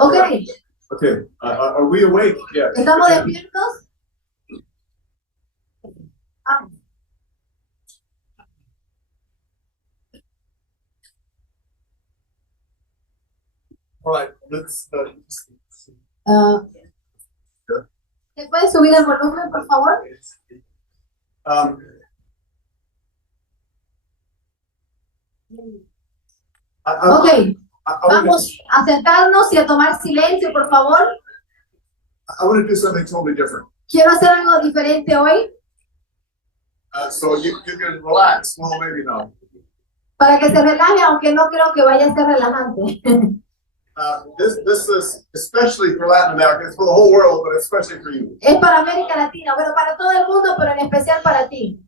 Okay. Okay. Are we awake? Yeah. ¿Estamos despiertos? Vamos. All right. Let's. ¿Se puede subir el volumen, por favor? Ok. Vamos a sentarnos y a tomar silencio, por favor. I want to do something totally different. Quiero hacer algo diferente hoy. So you can relax. Well, maybe not. Para que se relaje, aunque no creo que vaya a ser relajante. This is especially for Latin America. It's for the whole world, but especially for you. Es para América Latina, bueno, para todo el mundo, pero en especial para ti.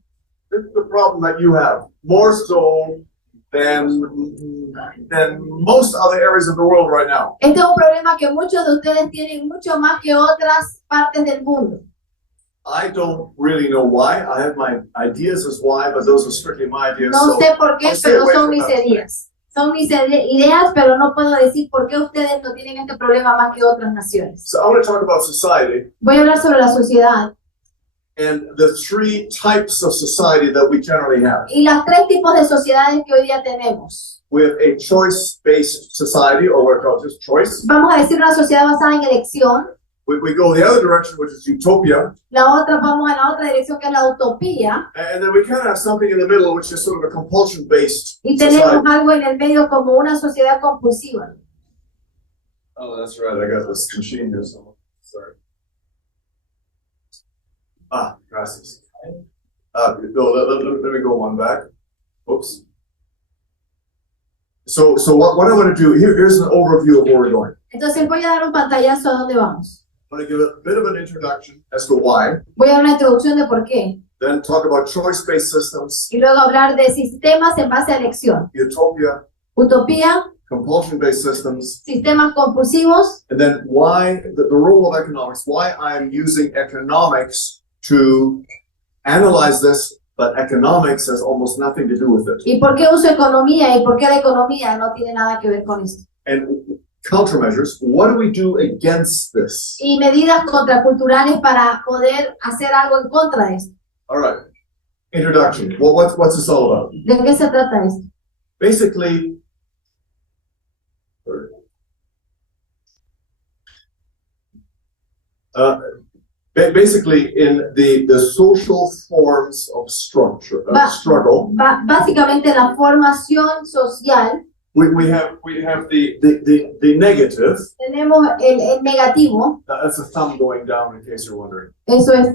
This is the problem that you have, more so than most other areas of the world right now. Este es un problema que muchos de ustedes tienen mucho más que otras partes del mundo. I don't really know why. I have my ideas as why, but those are strictly my ideas. No sé por qué, pero son mis ideas. ideas. Son mis ideas, pero no puedo decir por qué ustedes no tienen este problema más que otras naciones. So I want to talk about society. Voy a hablar sobre la sociedad. And the three types of society that we generally have. Y los tres tipos de sociedades que hoy día tenemos. We have a choice-based society, or what we call just choice. Vamos a decir una sociedad basada en elección. We go the other direction, which is utopia. La otra, vamos a la otra dirección, que es la utopía. And then we kind of have something in the middle, which is sort of a compulsion-based Y tenemos society. algo en el medio como una sociedad compulsiva. Oh, that's right. I got this machine here somewhere. Sorry. Gracias. Let me go one back. Oops. So what I want to do, here's an overview of where we're going. Entonces voy a dar un pantallazo a dónde vamos. I'm going to give a bit of an introduction as to why, Voy a dar una introducción de por qué. then talk about choice-based systems, Y luego hablar de sistemas en base a elección. utopia, Utopía, compulsion-based systems, sistemas compulsivos. and then why the role of economics, why I'm using economics to analyze this, but economics has almost nothing to do with it. ¿Y por qué uso economía? ¿Y por qué la economía no tiene nada que ver con esto? And countermeasures, what do we do against this? Y medidas contraculturales para poder hacer algo en contra de esto. All right. Introduction. Well, what's this all about? ¿De qué se trata esto? Basically, basically in the social forms of struggle, Básicamente la formación social. we have the negative. Tenemos el negativo. That's a thumb going down, in case you're wondering. Eso es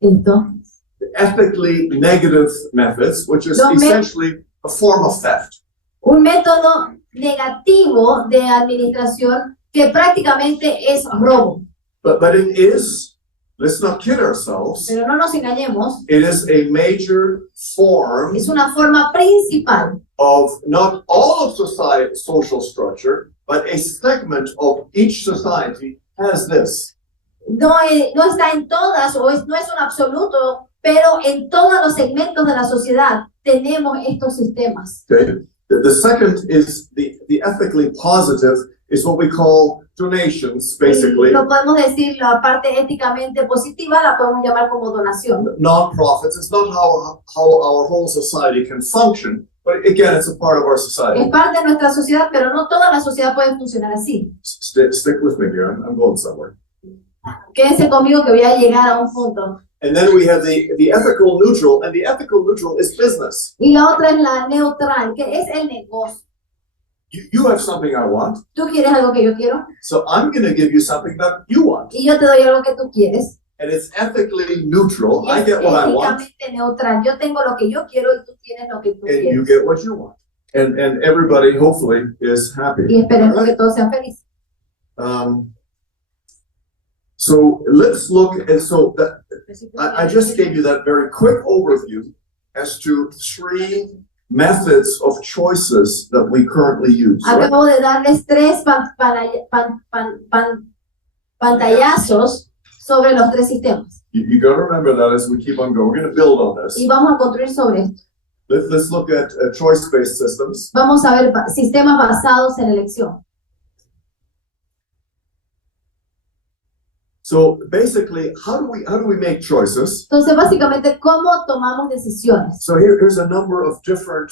esto. The ethically negative methods, which is essentially a form of theft. Un método negativo de administración que prácticamente es robo. But it is, let's not kid ourselves, Pero no nos engañemos, it is a major form es una forma principal of not all of society, social structure, but a segment of each society has this. no está en todas, no es un absoluto, pero en todos los segmentos de la sociedad tenemos estos sistemas. Okay. The second is the ethically positive is what we call donations, basically. Lo podemos decir, la parte éticamente positiva la podemos llamar como donación. Non-profits. It's not how our whole society can function, but again, it's a part of our society. Es parte de nuestra sociedad, pero no toda la sociedad puede funcionar así. Stick with me here. I'm going somewhere. Quédense conmigo que voy a llegar a un punto. And then we have the ethical neutral, and the ethical neutral is business. Y la otra es la neutral, que es el negocio. You have something I want, Tú quieres algo que yo quiero so I'm going to give you something that you want. y yo te doy algo que tú quieres. And it's ethically neutral. Y I es get what I want, éticamente neutral. Yo tengo lo que yo quiero y tú tienes lo que tú and you quieres. get what you want. And everybody, hopefully, is happy. Y esperemos que todos sean felices. So let's look, and so that, I just gave you that very quick overview as to three methods of choices that we currently use. Right? Acabo de darles tres pantallazos sobre los tres sistemas. You got to remember that as we keep on going. We're going to build on this. Y vamos a construir sobre esto. Let's look at choice-based systems. Vamos a ver sistemas basados en elección. So basically, how do we make choices? Entonces, básicamente, ¿cómo tomamos decisiones? So here's a number of different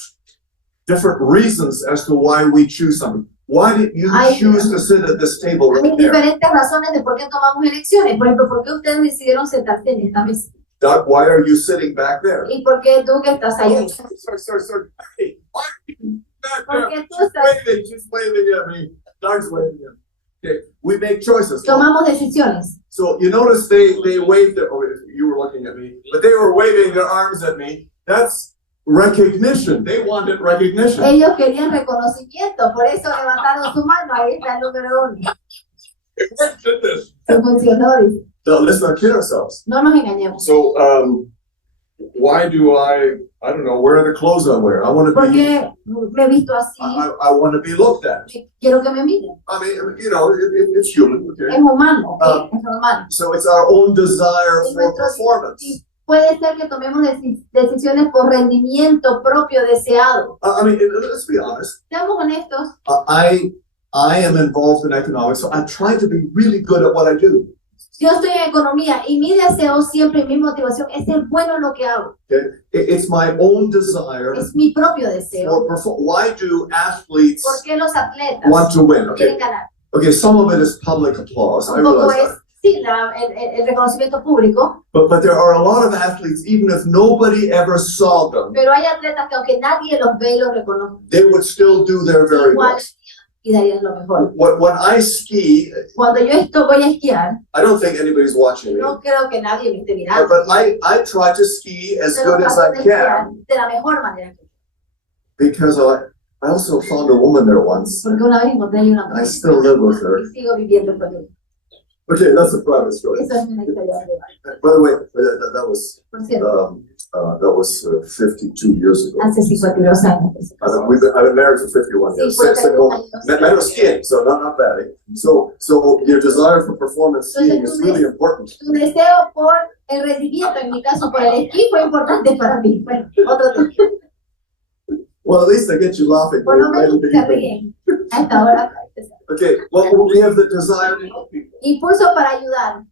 reasons as to why we choose something. Why did you choose to sit at this table Hay right there? diferentes razones de por qué tomamos elecciones. Por ejemplo, ¿por qué ustedes decidieron sentarse en esta mesa? Doug, why are you sitting back there? ¿Y por qué tú que estás ahí? Oh, sorry. Hey, why are you back ¿Por there? qué tú estás? She's waving at me. Doug's waving at me. Okay, we make choices. Tomamos decisiones. So you notice they waved their, oh, you were looking at me, but they were waving their arms at me. That's recognition. They wanted recognition. Ellos querían reconocimiento, por eso levantaron su mano. Ahí está el número 1. Did this. Se funcionó, dice. No, let's not kid ourselves. No nos engañemos. So, why do I don't know, where are the clothes I wear? I want to be, Porque me he visto así. I want to be looked at. Quiero que me miren. I mean, you know, it's human, okay? Es humano, ¿ok? Es normal. So it's our own desire Es for nuestro- performance. y puede ser que tomemos decisiones por rendimiento propio deseado. I mean, let's be honest. Seamos honestos. I am involved in economics, so I try to be really good at what I do. Yo estoy en economía y mi deseo siempre, mi motivación es ser bueno en lo que hago. Okay? It's my own desire. Es mi propio deseo. Why do athletes ¿Por qué los atletas want to win? Okay, quieren ganar? okay. Some of it is public applause. I Un poco realize es, that. sí, el reconocimiento público, But there are a lot of athletes, even if nobody ever saw them, pero hay atletas que aunque nadie los ve y los reconoce, they would still do their very igual best. y darían lo mejor. When I ski, Cuando yo voy a esquiar, I don't think anybody's watching me. no creo que nadie me esté mirando. But I try to ski as Pero good as trato I de esquiar can de la mejor manera. because I also found a woman there once. Porque una vez encontré una I mujer still live with her. y sigo viviendo con ella. Okay, that's a private story. Eso es una historia real. By the way, that was Por cierto, 52 years ago. hace 52 años. I've been married for 51 years. 51 años. Menos skiing, so not bad. Eh? So your desire for performance skiing is really important. Tu deseo por el rendimiento, en mi caso por el esquí, fue importante para mí. Bueno, otro tema. Well, at least I get you laughing. Por lo menos se ríen a esta hora. Okay, well, we have the desire to help people. Impulso para ayudar.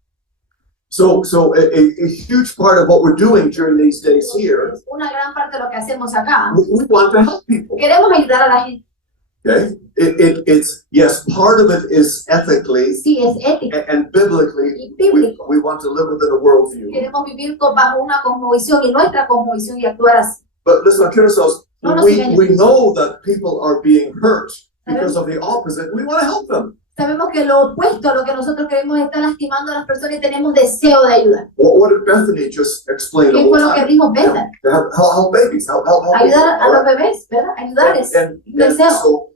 So a huge part of what we're doing during these days here, Una gran parte de lo que hacemos acá, we want to help people. queremos ayudar a la gente. Okay, it's yes, part of it is ethically Sí, es ético and biblically. y bíblico. We want to live within a worldview. Queremos vivir bajo una cosmovisión y nuestra cosmovisión y actuar así. But let's not kid ourselves. No nos We engañemos. know that people are being hurt because of the opposite. We want to help them. Sabemos que lo opuesto a lo que nosotros queremos está lastimando a las personas y tenemos deseo de ayudar. What did Bethany just explain? ¿Qué the fue whole lo que time? dijo Bethany? Help babies. Help Ayudar a people, los bebés, ¿verdad? Ayudarles. and Un deseo. so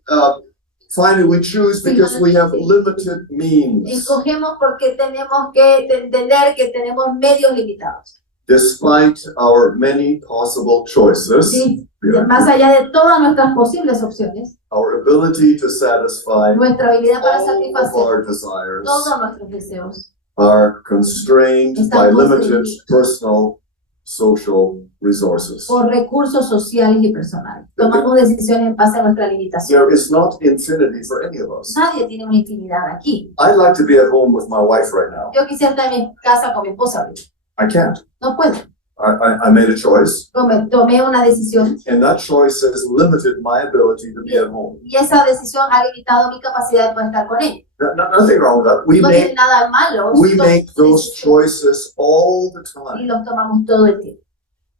finally we choose because we have limited means. Escogemos porque tenemos que entender que tenemos medios limitados. Despite our many possible choices, Sí, más allá de todas nuestras posibles opciones, our ability to satisfy nuestra habilidad para all of satisfacer our desires todos nuestros deseos are constrained by Estamos limited personal social resources. por recursos sociales y personales. Tomamos decisiones en base a nuestra limitación. There is not infinity for any of us. Nadie tiene una infinidad aquí. I'd like to be at home with my wife right now. Yo quisiera estar en mi casa con mi esposa ahorita. I can't. No puedo. I made a choice, Tomé una decisión and that choice has limited my ability to be at home. y esa decisión ha limitado mi capacidad de poder estar con él. Nothing wrong with that. No tiene nada malo. We make those decisiones choices all the y time. los tomamos todo el tiempo.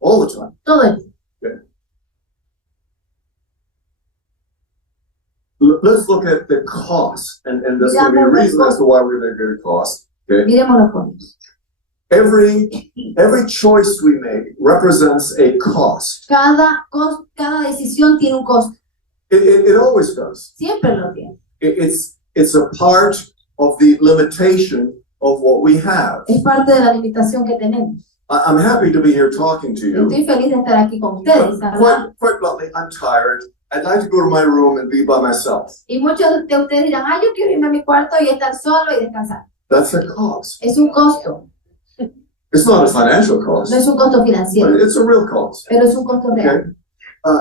All the time. Todo el tiempo. Let's look at the cost, and there's going to be a reason as to why we're going to get a cost. Okay. Miremos los puntos. Every choice we make represents a cost. Cada decisión tiene un costo. It always does. Siempre lo tiene. It's a part of the limitation of what we have. Es parte de la limitación que tenemos. I'm happy to be here talking to you. Estoy feliz de estar aquí con ustedes, ¿verdad? Quite bluntly, I'm tired. I'd like to go to my room and be by myself. Y muchos de ustedes dirán, yo quiero irme a mi cuarto y estar solo y descansar. That's a cost. Es un costo. It's not a financial cost, No es un costo but financiero, it's a real cost. pero es un costo real. Okay?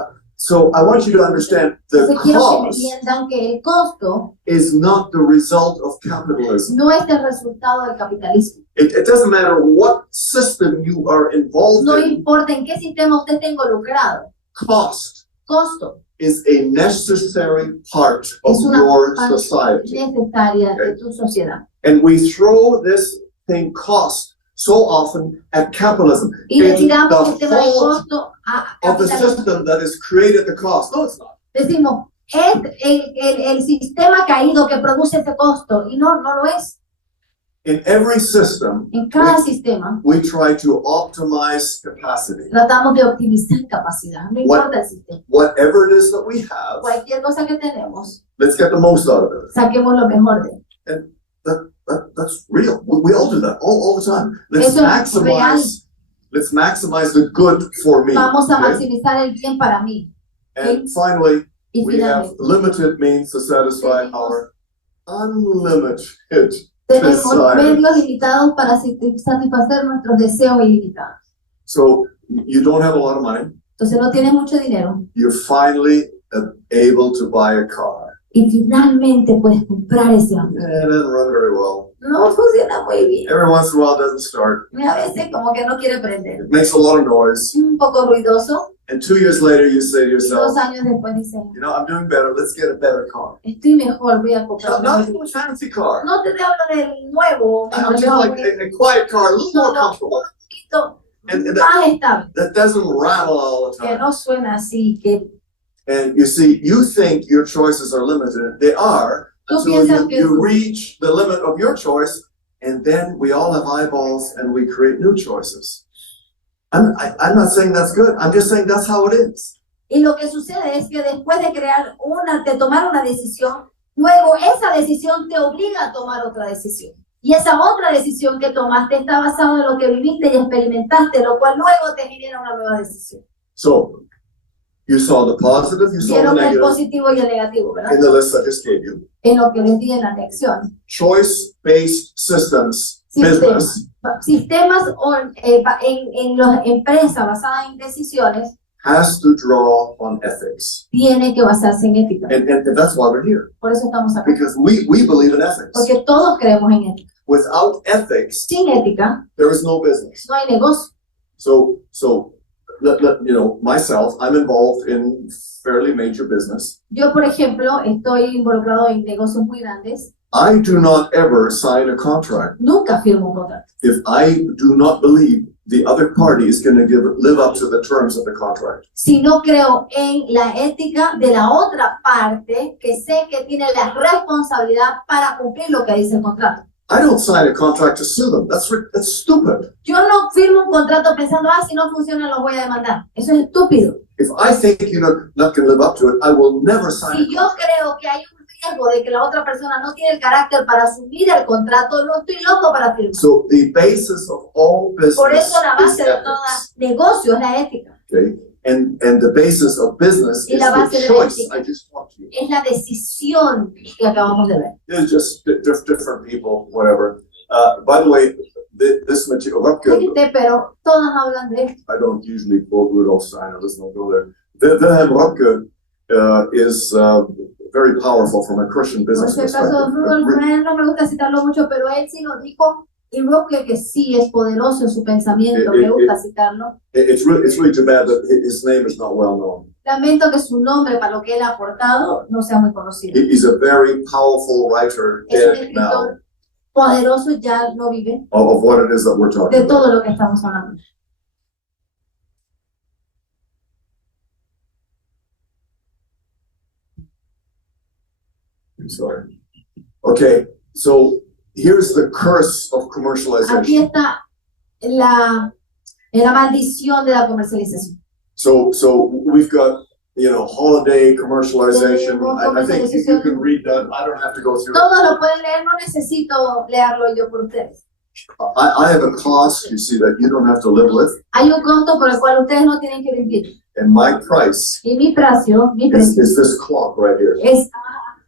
So I want you to understand the Entonces quiero que cost entiendan que el costo is not the result of capitalism. no es el resultado del capitalismo. It doesn't matter what system you are involved No in. importa en qué sistema usted esté involucrado. Cost Costo is a necessary part of es una your parte society. necesaria de tu sociedad. And we throw this thing cost so often at capitalism. Y le It's tiramos el the tema del fault costo a of the capitalismo. system that has created the cost. No, it's not. Decimos, es el sistema caído que produce ese costo. Y no lo es. In every system, En cada sistema we try to optimize capacity. tratamos de optimizar capacidad. No importa el sistema. Whatever it is that we have, Cualquier cosa que tenemos, let's get the most out of it. saquemos lo mejor de él. And that's real. We all do that all the time. Let's Eso es real. maximize the good for me. Vamos a Okay? maximizar el bien para mí. And finally, Y we have finalmente, limited means to satisfy tenemos- our unlimited tenemos desires. medios limitados para satisfacer nuestros deseos ilimitados. So you don't have a lot of money. Entonces no tienes mucho dinero You're finally able to buy a car. y finalmente puedes comprar ese auto. It doesn't run very well. No funciona muy bien. Every once in a while, it doesn't start. A veces como que no quiere prender. It makes a lot of noise. Un poco ruidoso. And 2 years later, you say to Y yourself, 2 años después dicen, you know, I'm doing better. Let's get a better car. estoy mejor, voy a comprar Not un a fancy car. No te hablo del nuevo, I'm mejor, just mejor, like a quiet car, a little more un comfortable. poquito And más estable, That doesn't rattle all the que time. no suena así, que And you see, you think your choices are limited. They are Tú until piensas que you sí. reach the limit of your choice, and then we all have eyeballs and we create new choices. I'm not saying that's good. I'm just saying that's how it is. Y lo que sucede es que después de tomar una decisión, luego esa decisión te obliga a tomar otra decisión. Y esa otra decisión que tomaste está basada en lo que viviste y experimentaste, lo cual luego te genera una nueva decisión. So you saw the positive, you saw the Vieron el negative positivo y el negativo, ¿verdad? in the list I just gave you. En lo que les di en la lección. Choice-based systems, business, Sistemas en las empresas basadas en decisiones has to draw on ethics. tiene que basarse en ética. And that's why we're here. Por eso estamos acá. Because we believe in ethics. Porque todos creemos en ética. Without ethics, Sin ética there is no business. no hay negocio. So you know, myself, I'm involved in fairly major business. Yo, por ejemplo, estoy involucrado en negocios muy grandes. I do not ever sign a contract Nunca firmo un contrato. if I do not believe the other party is going to live up to the terms of the contract. Si no creo en la ética de la otra parte, que sé que tiene la responsabilidad para cumplir lo que dice el contrato. I don't sign a contract to sue them. That's stupid. Yo no firmo un contrato pensando, si no funciona lo voy a demandar. Eso es estúpido. If I think you're not going to live up to it, I will never sign Si it. yo creo que hay un riesgo de que la otra persona no tiene el carácter para asumir el contrato, no estoy loco para firmar. So the basis of all business Por eso la is base de todo ethics. negocio es la ética. Okay? And the basis of business Y is la base the de la choice ética. I just talked to you. Es la decisión que acabamos de ver. It's just different people, whatever. By the way, this material, Fíjate, pero todas hablan de esto. I don't usually quote Rudolf Steiner, let's not go there. Wilhelm Röpke is very powerful from a Christian Por business si acaso, Rudolf perspective. Steiner no me gusta citarlo mucho, pero él sí nos dijo, y Röpke que sí es poderoso en su pensamiento, me gusta citarlo. It's really too bad that his name is not well known. Lamento que su nombre para lo que él ha aportado no sea muy conocido. He's a very powerful writer Es un dead now escritor poderoso, ya no vive, of what it is that we're talking de about. todo lo que estamos hablando. I'm sorry. Okay, so here's the curse of Aquí commercialization. está la maldición de la comercialización. So we've got, you know, holiday commercialization. I think you can read that. I don't have to go through it. Todos lo pueden leer, no necesito leerlo yo por ustedes. I have a cost, you see, that you don't have to live with. Hay un costo por el cual ustedes no tienen que vivir. And my price Y mi precio is this clock right here. es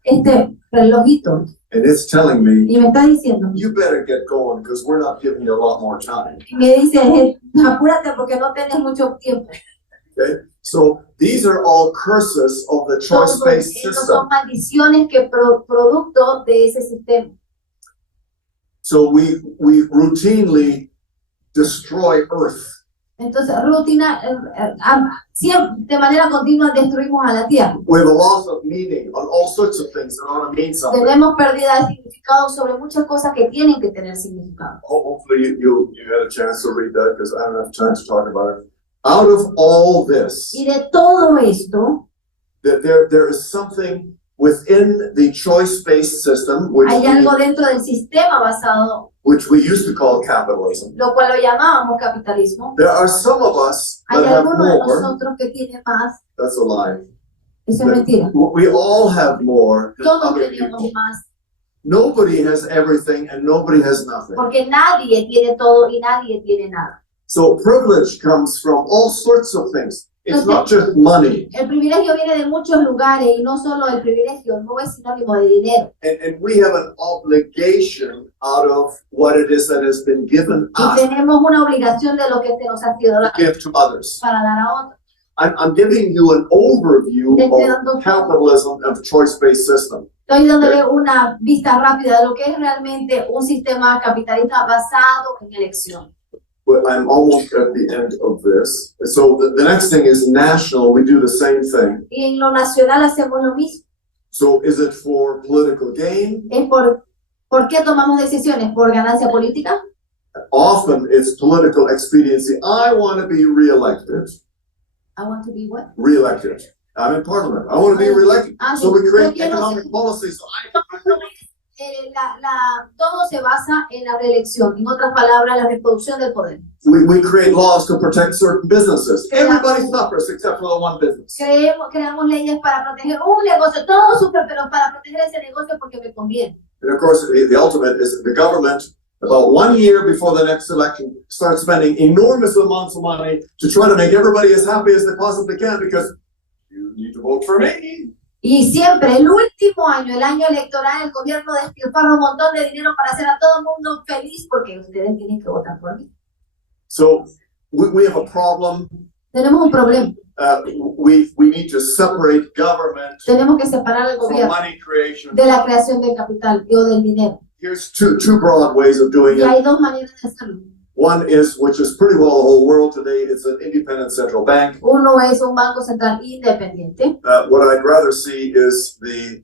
este relojito. And it's telling me, Y me está diciendo, you better get going because we're not giving you a lot more time. y me dice, apúrate porque no tienes mucho tiempo. Okay? So these are all curses of the Todos choice-based estos system. son maldiciones que producto de ese sistema. So we routinely destroy Earth. Entonces, siempre, de manera continua destruimos a la tierra. We have a loss of meaning on all sorts of things that ought to mean something. Tenemos pérdida de significado sobre muchas cosas que tienen que tener significado. Hopefully you had a chance to read that because I don't have time to talk about it. Out of all this, Y de todo esto, that there is something within the choice-based system, hay algo dentro del sistema basado, which we used to call capitalism. lo cual lo llamábamos capitalismo. There are some of us Hay that have algunos de more. nosotros que tienen más. That's a lie. Eso es mentira. We all have more than Todos other tenemos people. más. Nobody has everything and nobody has nothing. Porque nadie tiene todo y nadie tiene nada. So privilege comes from all sorts of things. It's not just money. El privilegio viene de muchos lugares y no solo el privilegio, no es sinónimo de dinero. And we have an obligation out of what it is that has been given Y us tenemos una obligación de lo que se nos ha sido dado to give to others. para dar a otros. I'm giving you an overview of capitalism and choice-based system. Estoy dándole una vista rápida de lo que es realmente un sistema capitalista basado en elección. But I'm almost at the end of this. So the next thing is national. We do the same thing. Y en lo nacional hacemos lo mismo. So is it for political gain? Es ¿por qué tomamos decisiones? ¿Por ganancia política? Often it's political expediency. I want to be reelected. I want to be what? Reelected. I'm in parliament. I want to be reelected. So we create economic policies. Todo se basa en la reelección. En otras palabras, la reproducción del poder. We create laws to protect certain businesses. Everybody suffers except for the one business. Creamos leyes para proteger un negocio. Todos sufren, pero para proteger ese negocio porque me conviene. And of course, the ultimate is the government, about 1 year before the next election, starts spending enormous amounts of money to try to make everybody as happy as they possibly can because you need to vote for me. Y siempre, el último año, el año electoral, el gobierno despilfarra un montón de dinero para hacer a todo el mundo feliz porque ustedes tienen que votar por mí. So we have a problem. Tenemos un problema. We need to separate government Tenemos que separar al from gobierno money creation. de la creación del capital o del dinero. Here's two broad ways of doing Y it. hay dos maneras de hacerlo. One is, which is pretty well the whole world today, it's an independent central bank. Uno es un banco central independiente. What I'd rather see is the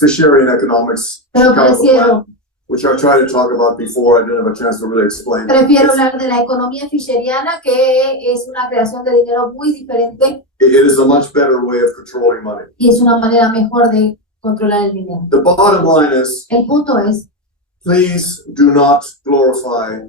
Fisherian economics, Pero Chicago plan, prefiero which I tried to talk about before. I didn't have a chance to really explain. hablar de la economía fischeriana, que es una creación de dinero muy diferente It is a much better way of controlling money. y es una manera mejor de controlar el dinero. The bottom line is, El punto es, please do not glorify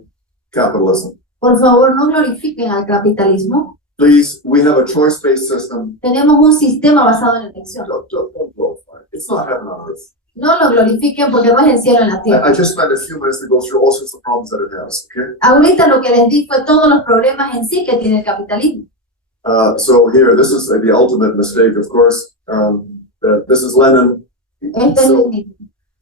capitalism. por favor, no glorifiquen al capitalismo. Please, we have a choice-based system. Tenemos un sistema basado en la elección. Don't glorify it. It's not heaven on earth. No lo glorifiquen porque no es el cielo en la tierra. I just spent a few minutes to go through all sorts of problems that it has, okay? Ahorita lo que les di fue todos los problemas en sí que tiene el capitalismo. So here, this is the ultimate mistake, of course. This is Lenin. Este es So, el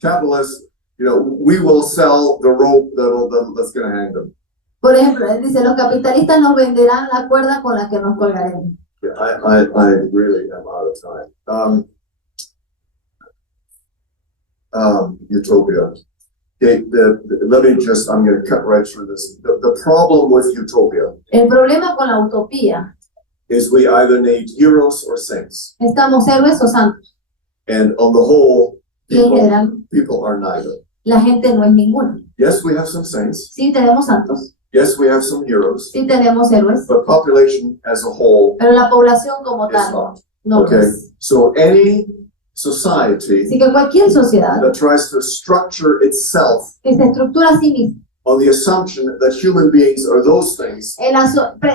capitalists, we will sell the rope that's going to hang them. Por ejemplo, él dice, los capitalistas nos venderán la cuerda con la que nos colgaremos. Yeah, I really am out of time. Utopia. Okay, let me just, I'm going to cut right through this. The problem with Utopia El problema con la utopía, is we either need heroes or saints. estamos héroes o santos. And on the whole, Y en general, people are neither. la gente no es ninguna. Yes, we have some saints. Sí tenemos santos, Yes, we have some heroes. sí tenemos héroes, But population as a whole pero la población como is tal not. no lo Okay, es. so any society Así que cualquier sociedad that tries to structure itself que se estructura a sí misma, on the assumption that human beings are those things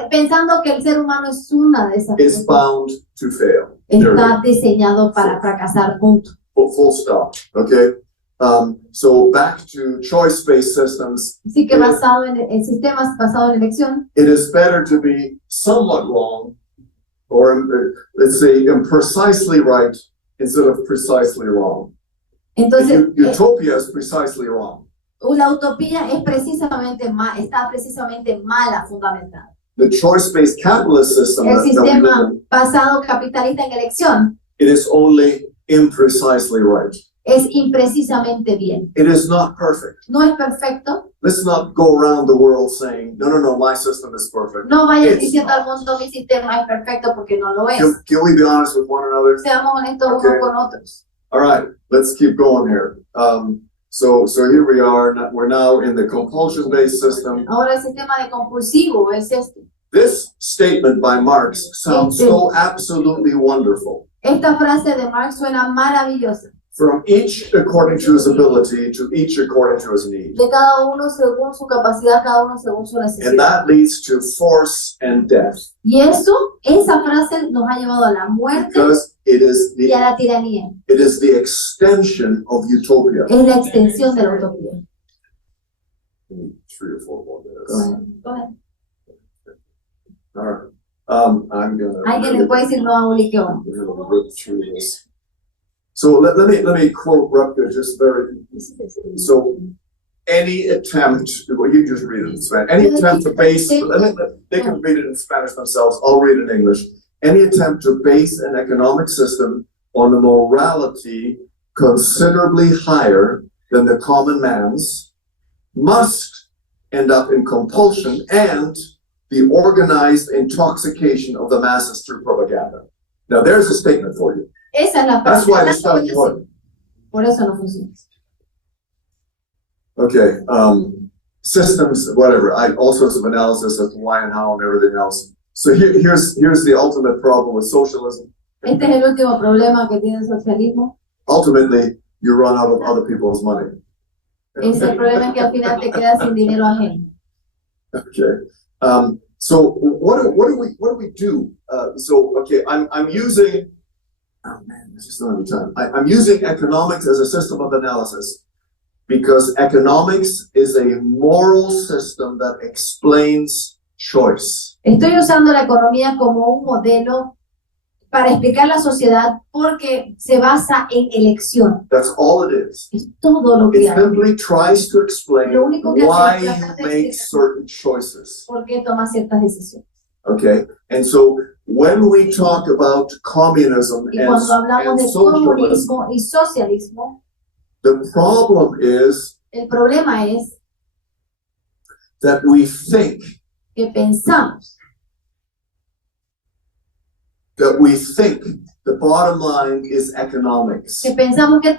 pensando que el ser humano es una de esas is cosas, bound to fail. está diseñado para fracasar, punto. Full stop. Okay. So back to choice-based systems. Así que basado en sistemas basados en elección, It is better to be somewhat wrong, or let's say imprecisely right instead of precisely wrong. entonces Utopia is precisely wrong. la utopía es precisamente está precisamente mala fundamentada. the choice-based capitalist system El that we sistema live in, basado capitalista en elección it is only imprecisely right. es imprecisamente bien. It is not perfect. No es perfecto. Let's not go around the world saying, no, my system is perfect. No vayas It's diciendo al not. mundo mi sistema es perfecto porque no lo es. Can we be honest with one another? Seamos honestos Okay. unos con otros. All right, let's keep going here. So here we are. We're now in the compulsion-based system. Ahora el sistema de compulsivo es este. This statement by Marx sounds so absolutely wonderful. Esta frase de Marx suena maravillosa. From each according to his ability, to each according to his need. De cada uno según su capacidad, cada uno según su And necesidad. that leads to force and death. Y esa frase nos ha llevado a la muerte Because it is y a la tiranía. the extension of utopia. Es la extensión de la utopía. 3 or 4 more minutes. Go ahead, go ahead. All right. I'm gonna Alguien le puede decir no a un liqueo. we're gonna rip through this. So let me quote Rutger just very. So any attempt, well, you just read it in Spanish. Any attempt to base, they can read it in Spanish themselves. I'll read it in English. Any attempt to base an economic system on a morality considerably higher than the common man's must end up in compulsion and the organized intoxication of the masses through propaganda. Now, there's a statement for you. Esa es la That's frase. why this doesn't work. Por eso no funciona. Okay, systems, whatever, all sorts of analysis as to why and how and everything else. So here's the ultimate problem with socialism. Este es el último problema que tiene el socialismo. Ultimately, you run out of other people's money. Ese problema es que al final te quedas sin dinero ajeno. Okay. So what do we do? Okay, I'm using. Oh man, I just don't have the time. I'm using economics as a system of analysis because economics is a moral system that explains choice. Estoy usando la economía como un modelo para explicar la sociedad porque se basa en elección. That's all it is. Es todo lo que It hay. simply tries to explain Lo único que why hace es you tratar de make explicar certain choices. por qué toma ciertas decisiones. Okay, and so when we talk about communism Y and cuando hablamos de socialism, comunismo y socialismo, the problem is el problema es that we think que pensamos the bottom line is economics. que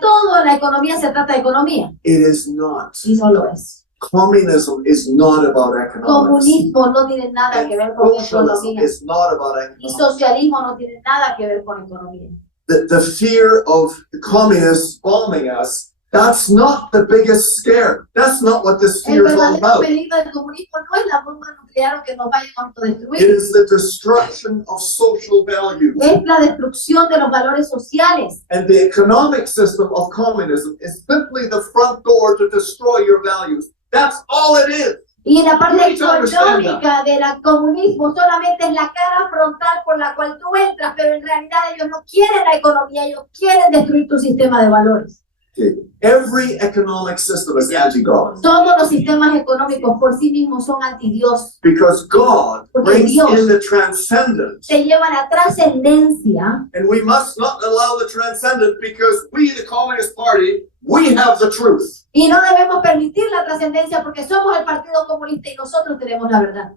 toda la economía se trata de economía It is not. y no lo es. Communism is not about economics. Comunismo no tiene nada que ver con Socialism economía is not about y economics. socialismo no tiene nada que ver con economía. The fear of the communists bombing us, that's not the biggest scare. That's not what this El fear is all verdadero about. peligro del comunismo no es la bomba nuclear que nos vaya a It autodestruir, is the destruction of social values. es la destrucción de los valores sociales. And the economic system of communism is simply the front door to destroy your values. That's all it is. Y la parte You need to understand económica del comunismo solamente es la cara frontal por la cual tú entras, pero en realidad ellos no quieren la economía, ellos quieren destruir tu sistema de valores. Okay. Every economic system is anti-God. Todos los sistemas económicos por sí mismos son anti-Dios. Because God Porque brings Dios in the transcendent. te lleva a la trascendencia. And we must not allow the transcendent because we, the Communist Party, we have the truth. Y no debemos permitir la trascendencia porque somos el Partido Comunista y nosotros tenemos la verdad.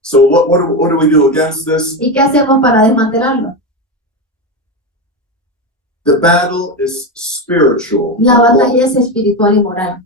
So what do we do against this? ¿Y qué hacemos para desmantelarlo? The battle is spiritual. La batalla es espiritual y moral.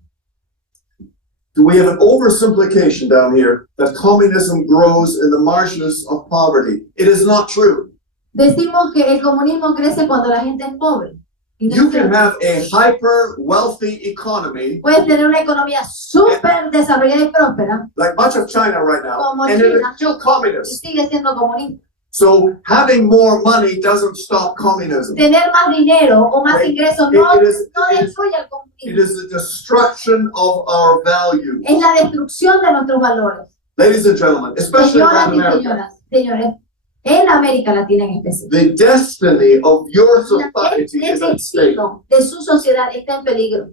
Do we have an oversimplification down here that communism grows in the marshes of poverty? It is not true. Decimos que el comunismo crece cuando la gente es pobre. Y no You es can cierto. have a hyper wealthy economy Puedes tener una economía súper desarrollada y próspera like much of China right now, Como and it is China. still y communist. sigue siendo comunista. So having more money doesn't stop communism. Tener más dinero o más Right. ingresos It no is- destruye al It comunismo. is the destruction of our values. Es la destrucción de nuestros valores. Ladies and gentlemen, especially in Señoras Latin y America, señores, en América Latina en especial. the destiny of your El society is at stake. destino de su sociedad está en peligro.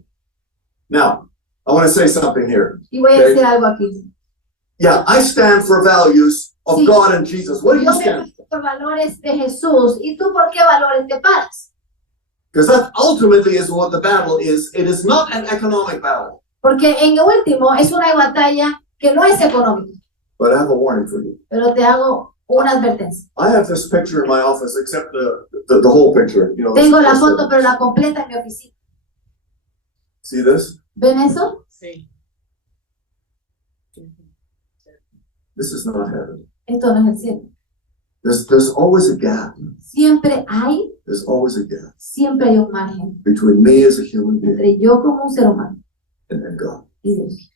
Now, I want to say something here. Y voy a Okay. decir algo aquí. Yeah, I stand for values of Sí. God and Jesus. What do you Yo me stand for? paro por valores de Jesús. ¿Y tú por qué valores te paras? Because that ultimately is what the battle is. It is not an economic battle. Porque en último es una batalla que no es económica. But I have a warning for you. Pero te hago una advertencia. I have this picture in my office, except the whole picture. You know, Tengo la this- foto, pero la completa en mi oficina. See this? ¿Ven eso? Sí. This is not heaven. Esto no es el cielo. There's always a gap. Siempre hay un margen Between me as a human being entre yo como un ser humano and God. y Dios.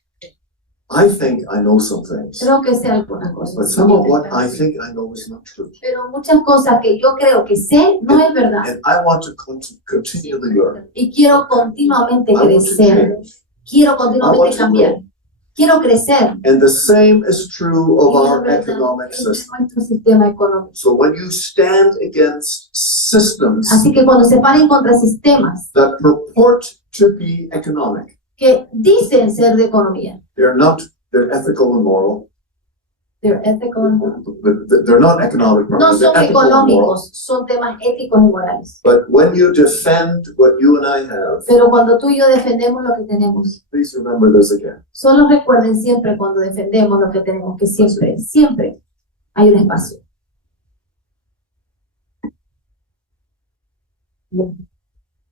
I think I know some things, Creo que sé algunas but cosas. some of what I think I know is not true. Pero muchas cosas que yo creo que sé no es verdad. And I want to continually learn. Y quiero continuamente I want to crecer. change. Quiero I want continuamente to cambiar. grow. Quiero crecer. And the same is true of Y la our verdad economic es de system. nuestro sistema económico. So when you stand against systems Así que cuando se paren contra sistemas that purport to be economic, que dicen ser de economía, they're ethical and moral, they're ethical and moral. but they're not economic. No They're son ethical and moral. económicos, son temas éticos y morales. But when you defend what you and I have, Pero cuando tú y yo defendemos lo que tenemos, please remember this again. solo recuerden siempre cuando defendemos lo que tenemos, que siempre, siempre hay un espacio.